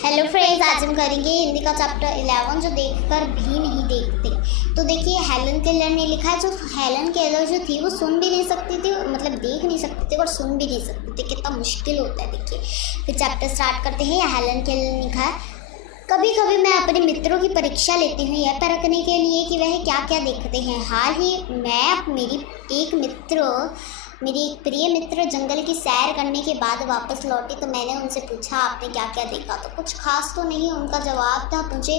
Hello friends, आज हम करेंगे हिंदी का चैप्टर 11 जो देखकर भी नहीं देखते। तो देखिए, हेलन केलर ने लिखा है। जो हेलन केलर जो थी वो सुन भी नहीं सकती थी, मतलब देख नहीं सकती थी और सुन भी नहीं सकती थी। कितना मुश्किल होता है। देखिए, फिर चैप्टर स्टार्ट करते हैं। हेलन केलर ने लिखा है, कभी कभी मैं अपने मित्रों की परीक्षा लेती हूँ यह परखने के लिए कि वह क्या क्या देखते हैं। हाल ही मैं मेरी एक प्रिय मित्र जंगल की सैर करने के बाद वापस लौटी तो मैंने उनसे पूछा, आपने क्या क्या देखा? तो कुछ खास तो नहीं, उनका जवाब था। मुझे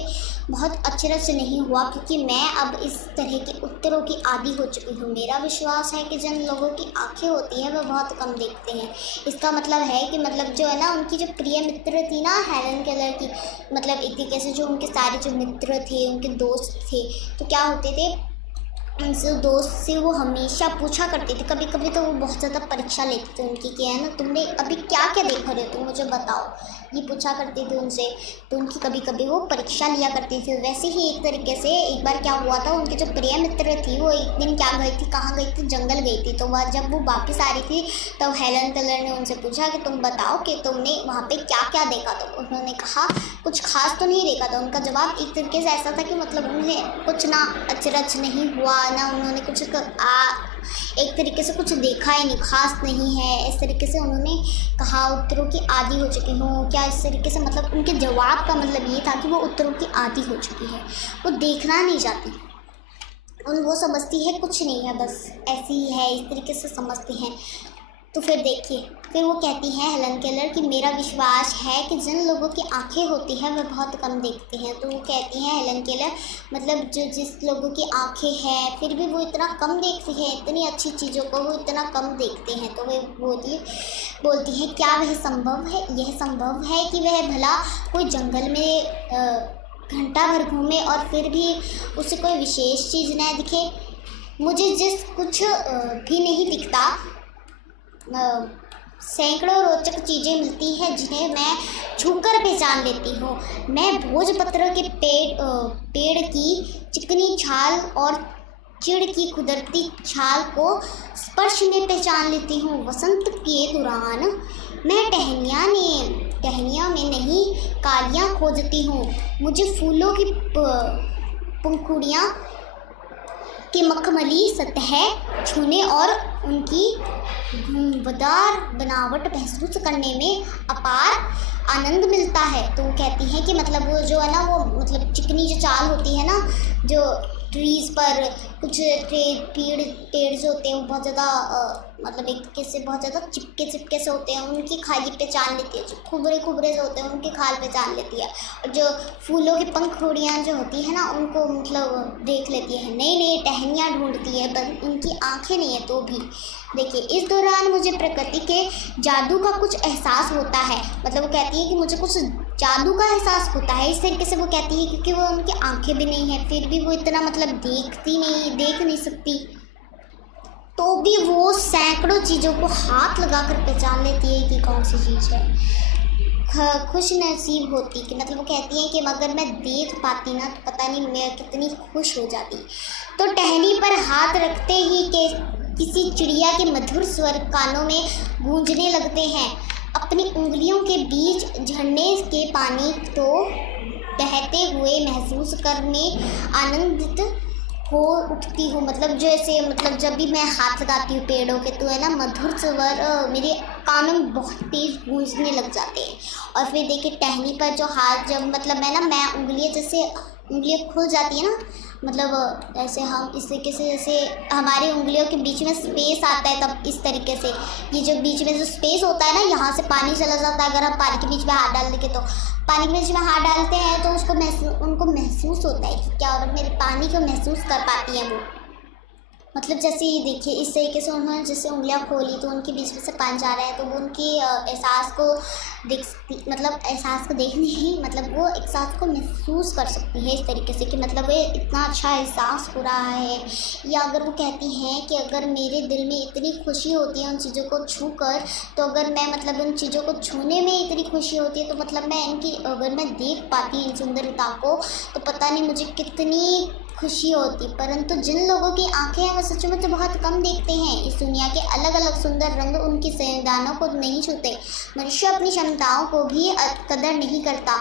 बहुत अचरज नहीं हुआ क्योंकि मैं अब इस तरह के उत्तरों की आदी हो चुकी हूँ। मेरा विश्वास है कि जिन लोगों की आंखें होती हैं वह बहुत कम देखते हैं। इसका मतलब है कि जो है ना, उनकी जो प्रिय मित्र थी ना हेलन केलर की, मतलब एक तरीके से जो उनके सारे जो मित्र थे, उनके दोस्त थे, तो क्या होते थे, उनसे दोस्त से वो हमेशा पूछा करते थे। कभी कभी तो वो बहुत ज़्यादा परीक्षा लेते थे उनकी, क्या है ना, तुमने अभी क्या क्या देखा रहे हो, तुम मुझे बताओ, ये पूछा करते थे उनसे। तो उनकी कभी कभी वो परीक्षा लिया करती थी। वैसे ही एक तरीके से एक बार क्या हुआ था, उनकी जो प्रिय मित्र थी वो एक दिन क्या गई थी, कहाँ गई थी, जंगल गई थी। तो वह जब वो वापस आ रही थी तब हेलन केलर ने उनसे पूछा कि तुम बताओ कि तुमने वहाँ पर क्या क्या देखा। तो उन्होंने कहा कुछ खास तो नहीं देखा था। उनका जवाब एक तरीके से ऐसा था कि मतलब उन्हें कुछ ना अचरज नहीं हुआ, ना उन्होंने कुछ एक तरीके से कुछ देखा ही नहीं, खास नहीं है, इस तरीके से उन्होंने कहा। उत्तरों की आदी हो चुकी हूँ क्या, इस तरीके से मतलब उनके जवाब का मतलब ये था कि वो उत्तरों की आदी हो चुकी है, वो देखना नहीं चाहती। वो समझती है कुछ नहीं है, बस ऐसी ही है, इस तरीके से समझती हैं। तो फिर देखिए, फिर वो कहती हैं हेलन केलर कि मेरा विश्वास है कि जिन लोगों की आंखें होती हैं वह बहुत कम देखते हैं। तो वो कहती हैं हेलन केलर, मतलब जिस लोगों की आंखें हैं फिर भी वो इतना कम देखते हैं, इतनी अच्छी चीज़ों को वो इतना कम देखते हैं। तो वह बोलती है क्या वह संभव है, यह संभव है कि वह भला कोई जंगल में घंटा भर घूमे और फिर भी उसे कोई विशेष चीज़ न दिखे? मुझे जिस कुछ भी नहीं दिखता, सैकड़ों रोचक चीज़ें मिलती हैं जिन्हें मैं छूकर पहचान लेती हूँ। मैं भोजपत्र के पेड़ की चिकनी छाल और चिड़ की कुदरती छाल को स्पर्श में पहचान लेती हूँ। वसंत के दौरान मैं टहनियाँ में नहीं कालियाँ खोजती हूँ। मुझे फूलों की पंखुड़ियाँ की मखमली सतह छूने और उनकी घुमावदार बनावट महसूस करने में अपार आनंद मिलता है। तो वो कहती हैं कि मतलब वो जो है ना, वो मतलब चिकनी जो चाल होती है ना, जो ट्रीज़ पर कुछ पेड़ जो होते हैं वो बहुत ज़्यादा मतलब एक तरीके से बहुत ज़्यादा चिपके से होते हैं, उनकी खाल पहचान लेती है। जो खुबरे जो होते हैं उनकी खाल पहचान लेती है, और जो फूलों की पंखुड़ियाँ जो होती है ना, उनको मतलब देख लेती है। नई नई टहनियाँ ढूंढती है, पर उनकी आंखें नहीं है तो भी। देखिए, इस दौरान मुझे प्रकृति के जादू का कुछ एहसास होता है। मतलब वो कहती है कि मुझे कुछ जादू का एहसास होता है, इस तरीके से वो कहती है, क्योंकि वो उनकी आंखें भी नहीं है फिर भी वो इतना मतलब देख नहीं सकती, तो भी वो सैकड़ों चीज़ों को हाथ लगाकर पहचान लेती है कि कौन सी चीज़ है। खुश नसीब होती कि मतलब वो कहती है कि अगर मैं देख पाती ना तो पता नहीं मैं कितनी खुश हो जाती। तो टहनी पर हाथ रखते ही के किसी चिड़िया के मधुर स्वर कानों में गूंजने लगते हैं। अपनी उंगलियों के बीच झरने के पानी को बहते हुए महसूस करने आनंदित हो उठती हूँ। मतलब जैसे मतलब जब भी मैं हाथ लगाती हूँ पेड़ों के, तो है ना, मधुर स्वर मेरे कानों में बहुत तेज गूंजने लग जाते हैं। और फिर देखिए, टहनी पर जो हाथ जब मतलब मैं उंगलियाँ खुल जाती है ना, मतलब ऐसे हम इस तरीके से जैसे हमारी उंगलियों के बीच में स्पेस आता है, तब इस तरीके से ये जो बीच में जो स्पेस होता है ना, यहाँ से पानी चला जाता है। अगर हम पानी के बीच में हाथ डाल देंगे तो पानी के बीच में हाथ डालते हैं तो उनको महसूस होता है कि क्या, और मेरे पानी को महसूस कर पाती हैं वो। मतलब जैसे ये देखिए, इस तरीके से उन्होंने जैसे उंगलियां खोली तो उनके बीच में से पानी जा रहा है, तो वो उनकी एहसास को देखने ही मतलब वो एहसास को महसूस कर सकती है इस तरीके से कि मतलब ये इतना अच्छा एहसास हो रहा है। या अगर वो कहती हैं कि अगर मेरे दिल में इतनी खुशी होती है उन चीज़ों को छू कर, तो अगर मैं मतलब उन चीज़ों को छूने में इतनी खुशी होती है, तो मतलब अगर मैं देख पाती इन सुंदरता को तो पता नहीं मुझे कितनी खुशी होती। परंतु जिन लोगों की आंखें हैं वो वो सचमुच बहुत कम देखते हैं। इस दुनिया के अलग अलग सुंदर रंग उनकी संवेदनाओं को नहीं छूते। मनुष्य अपनी क्षमताओं को भी कदर नहीं करता।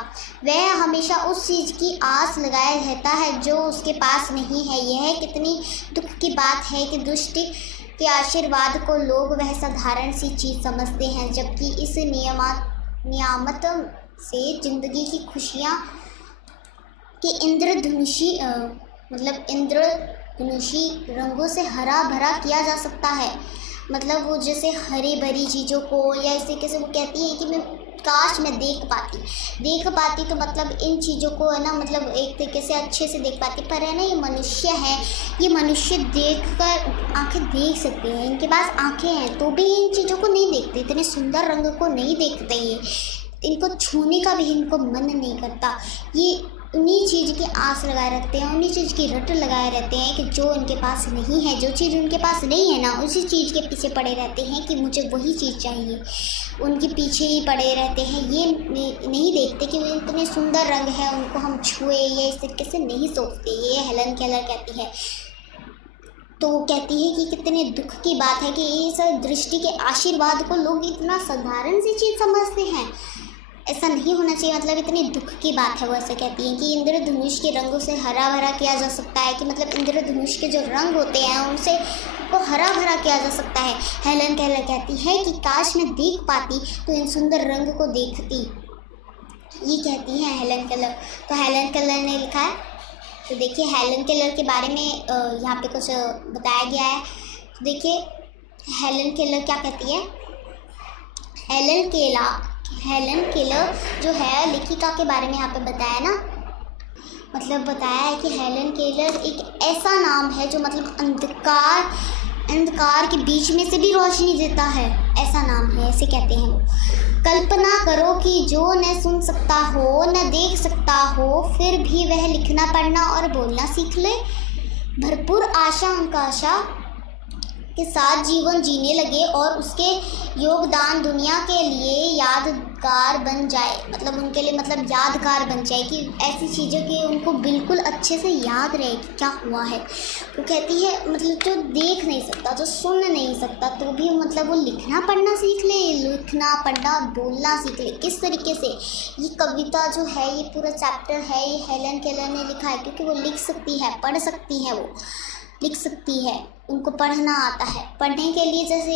वह हमेशा उस चीज़ की आस लगाए रहता है जो उसके पास नहीं है। यह कितनी दुख की बात है कि दुष्ट के आशीर्वाद को लोग वह साधारण सी चीज़ समझते हैं, जबकि इस नियामत से ज़िंदगी की खुशियाँ कि इंद्रधनुषी रंगों से हरा भरा किया जा सकता है। मतलब वो जैसे हरी भरी चीज़ों को, या इस तरीके से वो कहती है कि मैं काश मैं देख पाती तो मतलब इन चीज़ों को है ना, मतलब एक तरीके से अच्छे से देख पाती। पर है ना, ये मनुष्य है, ये मनुष्य देखकर आंखें देख सकते हैं, इनके पास आंखें हैं तो भी इन चीज़ों को नहीं देखते, इतने सुंदर रंग को नहीं देखते, ये इनको छूने का भी इनको मन नहीं करता। ये उन्हीं चीज़ की आस लगाए रखते हैं, उन्हीं चीज़ की रट लगाए रहते हैं कि जो उनके पास नहीं है, जो चीज़ उनके पास नहीं है ना, उसी चीज़ के पीछे पड़े रहते हैं कि मुझे वही चीज़ चाहिए। उनके पीछे ही पड़े रहते हैं। ये नहीं देखते कि वो इतने सुंदर रंग है, उनको हम छुए, ये इस तरीके से नहीं सोचते। ये हेलन केलर कहती है। तो वो कहती है कि कितने दुख की बात है कि इस दृष्टि के आशीर्वाद को लोग इतना साधारण सी चीज़ समझते हैं। ऐसा नहीं होना चाहिए, मतलब इतनी दुख की बात है। वो ऐसे कहती हैं कि इंद्रधनुष के रंगों से हरा भरा किया जा सकता है, कि मतलब इंद्रधनुष के जो रंग होते हैं उनसे को हरा भरा किया जा सकता है। हेलन केलर कहती है कि काश मैं देख पाती तो इन सुंदर रंग को देखती। ये कहती हैं हेलन केलर। तो हेलन केलर ने लिखा है। तो देखिए हेलन केलर के बारे में यहाँ पे कुछ बताया गया है। तो देखिए हेलन केलर क्या कहती है। हेलन केलर जो है लेखिका के बारे में यहाँ पे बताया ना, मतलब बताया है कि हेलन केलर एक ऐसा नाम है जो मतलब अंधकार के बीच में से भी रोशनी देता है, ऐसा नाम है, ऐसे कहते हैं वो। कल्पना करो कि जो न सुन सकता हो न देख सकता हो, फिर भी वह लिखना पढ़ना और बोलना सीख ले। भरपूर आशा के साथ जीवन जीने लगे और उसके योगदान दुनिया के लिए यादगार बन जाए, मतलब उनके लिए मतलब यादगार बन जाए कि ऐसी चीज़ों की उनको बिल्कुल अच्छे से याद रहे कि क्या हुआ है। वो कहती है मतलब जो देख नहीं सकता, जो सुन नहीं सकता, तो भी मतलब वो लिखना पढ़ना सीख ले, लिखना पढ़ना बोलना सीख ले। किस तरीके से ये कविता जो है, ये पूरा चैप्टर है, ये हेलन केलर ने लिखा है, क्योंकि वो लिख सकती है, पढ़ सकती है, वो लिख सकती है, उनको पढ़ना आता है। पढ़ने के लिए जैसे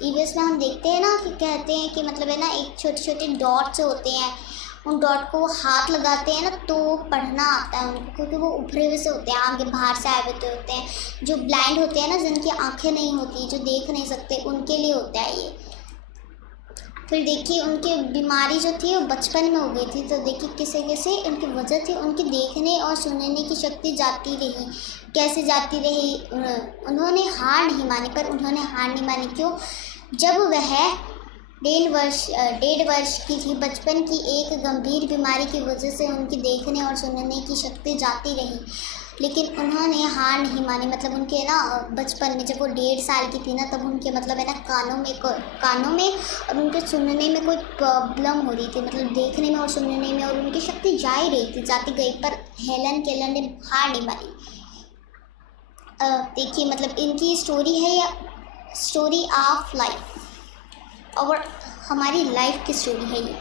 ईवीएस में हम देखते हैं ना कि कहते हैं कि मतलब है ना, एक छोटे छोटे डॉट्स होते हैं, उन डॉट को वो हाथ लगाते हैं ना तो पढ़ना आता है उनको, क्योंकि वो उभरे हुए से होते हैं, आगे बाहर से आए हुए होते हैं। जो ब्लाइंड होते हैं ना, जिनकी आंखें नहीं होती, जो देख नहीं सकते, उनके लिए होता है ये। फिर देखिए उनकी बीमारी जो थी वो बचपन में हो गई थी, तो देखिए किसे कैसे उनकी वजह थी, उनकी देखने और सुनने की शक्ति जाती रही। कैसे जाती रही, उन्होंने हार नहीं मानी। पर उन्होंने हार नहीं मानी क्यों? जब वह 1.5 वर्ष की थी, बचपन की एक गंभीर बीमारी की वजह से उनकी देखने और सुनने की शक्ति जाती रही, लेकिन उन्होंने हार नहीं मानी। मतलब उनके ना बचपन में जब वो 1.5 साल की थी ना, तब उनके मतलब है ना कानों में और उनके सुनने में कोई प्रॉब्लम हो रही थी, मतलब देखने में और सुनने में, और उनकी शक्ति जा ही रही थी, जाती गई। पर हेलन केलर ने हार नहीं मानी। देखिए मतलब इनकी स्टोरी है, या स्टोरी ऑफ लाइफ, और हमारी लाइफ की स्टोरी है ये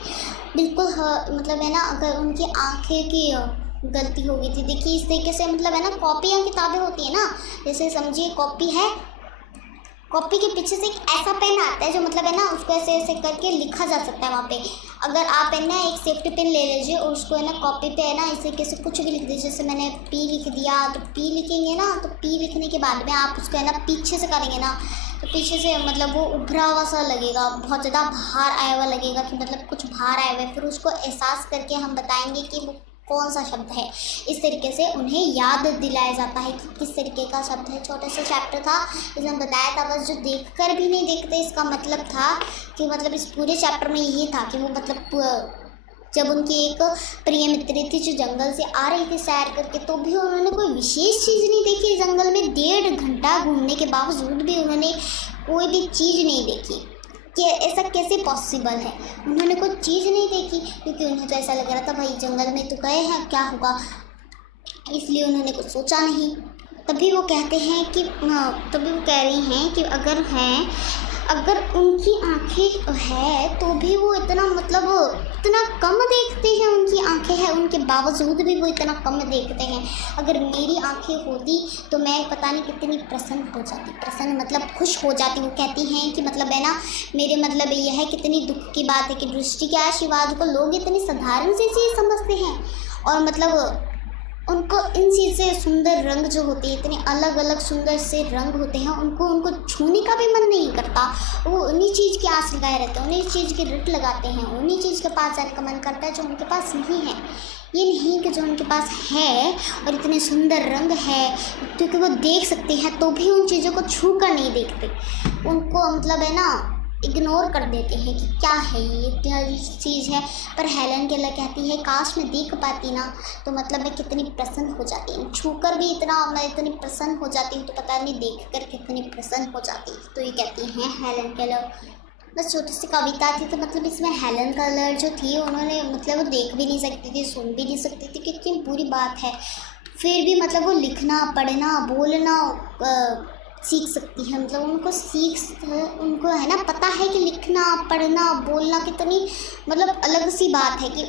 बिल्कुल। मतलब है ना, अगर उनकी आंखें की गलती हो गई थी, देखिए इस तरीके से मतलब है ना, कॉपी या किताबें होती है ना, जैसे समझिए कॉपी है, कॉपी के पीछे से एक ऐसा पेन आता है जो मतलब है ना, उसको ऐसे ऐसे करके लिखा जा सकता है वहाँ पे। अगर आप है ना एक सेफ्टी पेन ले लीजिए और उसको है ना कॉपी पे है ना इस तरीके से कुछ भी लिख दीजिए, जैसे मैंने पी लिख दिया, तो पी लिखेंगे ना, तो पी लिखने के बाद में आप उसको है ना पीछे से करेंगे ना, तो पीछे से मतलब वो उभरा हुआ सा लगेगा, बहुत ज़्यादा बाहर आया हुआ लगेगा कि मतलब कुछ बाहर आया हुआ है। फिर उसको एहसास करके हम बताएंगे कि वो कौन सा शब्द है। इस तरीके से उन्हें याद दिलाया जाता है कि किस तरीके का शब्द है। छोटा सा चैप्टर था, इसमें बताया था, बस जो देखकर भी नहीं देखते, इसका मतलब था कि मतलब इस पूरे चैप्टर में यही था कि वो मतलब जब उनकी एक प्रिय मित्र थी जो जंगल से आ रही थी सैर करके, तो भी उन्होंने कोई विशेष चीज़ नहीं देखी। जंगल में 1.5 घंटा घूमने के बावजूद भी उन्होंने कोई भी चीज़ नहीं देखी। कि ऐसा कैसे पॉसिबल है, उन्होंने कोई चीज़ नहीं देखी, क्योंकि उन्हें तो ऐसा लग रहा था भाई जंगल में तो गए हैं, क्या होगा, इसलिए उन्होंने कुछ सोचा नहीं। तभी वो कहते हैं कि तभी वो कह रही हैं कि अगर उनकी आंखें है तो भी वो इतना मतलब इतना कम देखते हैं, उनकी आंखें हैं उनके बावजूद भी वो इतना कम देखते हैं। अगर मेरी आंखें होती तो मैं पता नहीं कितनी प्रसन्न हो जाती, प्रसन्न मतलब खुश हो जाती। वो कहती हैं कि मतलब है ना, मेरे मतलब ये है कितनी दुख की बात है कि दृष्टि के आशीर्वाद को लोग इतनी साधारण सी चीज़ समझते हैं, और मतलब उनको इन चीज़ें सुंदर रंग जो होते हैं, इतने अलग अलग सुंदर से रंग होते हैं, उनको छूने का भी मन नहीं करता। वो उन्हीं चीज़ की आस लगाए रहते हैं, उन्हीं चीज़ की रट लगाते हैं, उन्हीं चीज़ के पास जाने का मन करता है जो उनके पास नहीं है। ये नहीं कि जो उनके पास है और इतने सुंदर रंग है, क्योंकि वो देख सकते हैं तो भी उन चीज़ों को छू कर नहीं देखते, उनको मतलब है ना इग्नोर कर देते हैं कि क्या है ये क्या चीज़ है। पर हेलन केलर कहती है काश मैं देख पाती ना, तो मतलब मैं कितनी प्रसन्न हो जाती हूँ, छूकर भी मैं इतनी प्रसन्न हो जाती हूँ, तो पता नहीं देख कर कितनी प्रसन्न हो जाती। तो ये कहती हैं हेलन केलर। बस छोटी सी कविता थी, तो मतलब इसमें हेलन केलर जो थी उन्होंने मतलब वो देख भी नहीं सकती थी, सुन भी नहीं सकती थी, कितनी बुरी बात है, फिर भी मतलब वो लिखना पढ़ना बोलना सीख सकती है। मतलब उनको है ना पता है कि लिखना पढ़ना बोलना कितनी मतलब अलग सी बात है, कि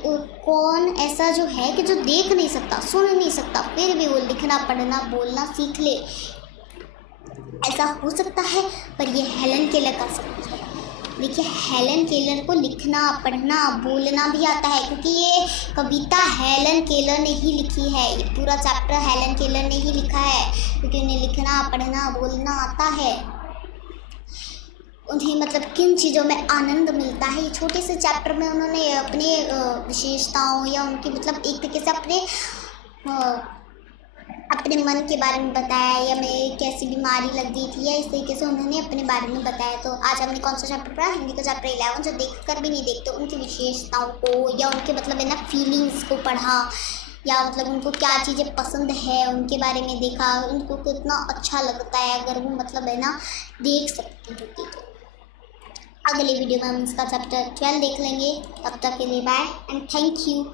कौन ऐसा जो है कि जो देख नहीं सकता सुन नहीं सकता फिर भी वो लिखना पढ़ना बोलना सीख ले, ऐसा हो सकता है। पर ये हेलन केलर कर सकती है। देखिए हेलन केलर को लिखना पढ़ना बोलना भी आता है, क्योंकि ये कविता हेलन केलर ने ही लिखी है, ये पूरा चैप्टर हेलन केलर ने ही लिखा है, क्योंकि उन्हें लिखना पढ़ना बोलना आता है। उन्हें मतलब किन चीज़ों में आनंद मिलता है, ये छोटे से चैप्टर में उन्होंने अपने विशेषताओं या उनकी मतलब एक तरीके से अपने मन के बारे में बताया, या मैं कैसी बीमारी लग गई थी, या इस तरीके से उन्होंने अपने बारे में बताया। तो आज हमने कौन सा चैप्टर पढ़ा, हिंदी का चैप्टर 11, जो देख कर भी नहीं देखते उनकी विशेषताओं को या उनके मतलब है ना फीलिंग्स को पढ़ा, या मतलब उनको क्या चीज़ें पसंद है उनके बारे में देखा, उनको कितना अच्छा लगता है अगर वो मतलब है ना देख सकती होती। तो अगले वीडियो में हम इसका चैप्टर 12 देख लेंगे। तब तक के लिए बाय एंड थैंक यू।